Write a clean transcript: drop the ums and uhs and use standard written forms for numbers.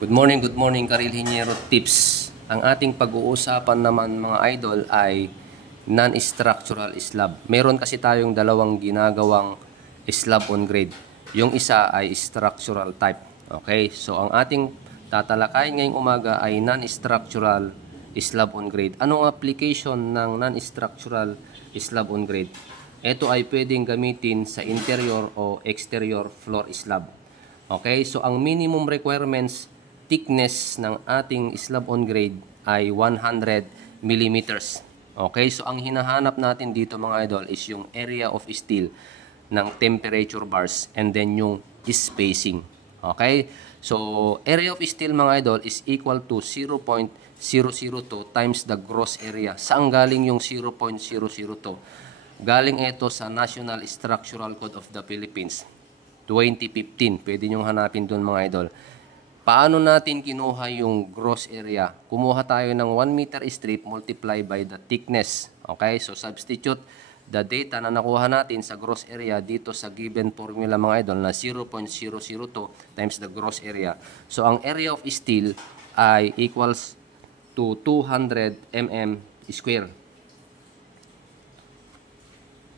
Good morning, Karilhinyero Tips. Ang ating pag-uusapan naman mga idol ay non-structural slab. Meron kasi tayong dalawang ginagawang slab on grade. Yung isa ay structural type. Okay, so ang ating tatalakayin ngayong umaga ay non-structural slab on grade. Anong application ng non-structural slab on grade? Ito ay pwedeng gamitin sa interior o exterior floor slab. Okay, so ang minimum requirements thickness ng ating slab on grade ay 100 millimeters. Okay, so ang hinahanap natin dito mga idol is yung area of steel ng temperature bars and then yung spacing. Okay, so area of steel mga idol is equal to 0.002 times the gross area. Saan galing yung 0.002? Galing ito sa National Structural Code of the Philippines 2015. Pwede nyo hanapin dun mga idol. Paano natin kinuha yung gross area? Kumuha tayo ng 1 meter strip multiply by the thickness. Okay? So, substitute the data na nakuha natin sa gross area dito sa given formula mga idol na 0.002 times the gross area. So, ang area of steel ay equals to 200 mm square.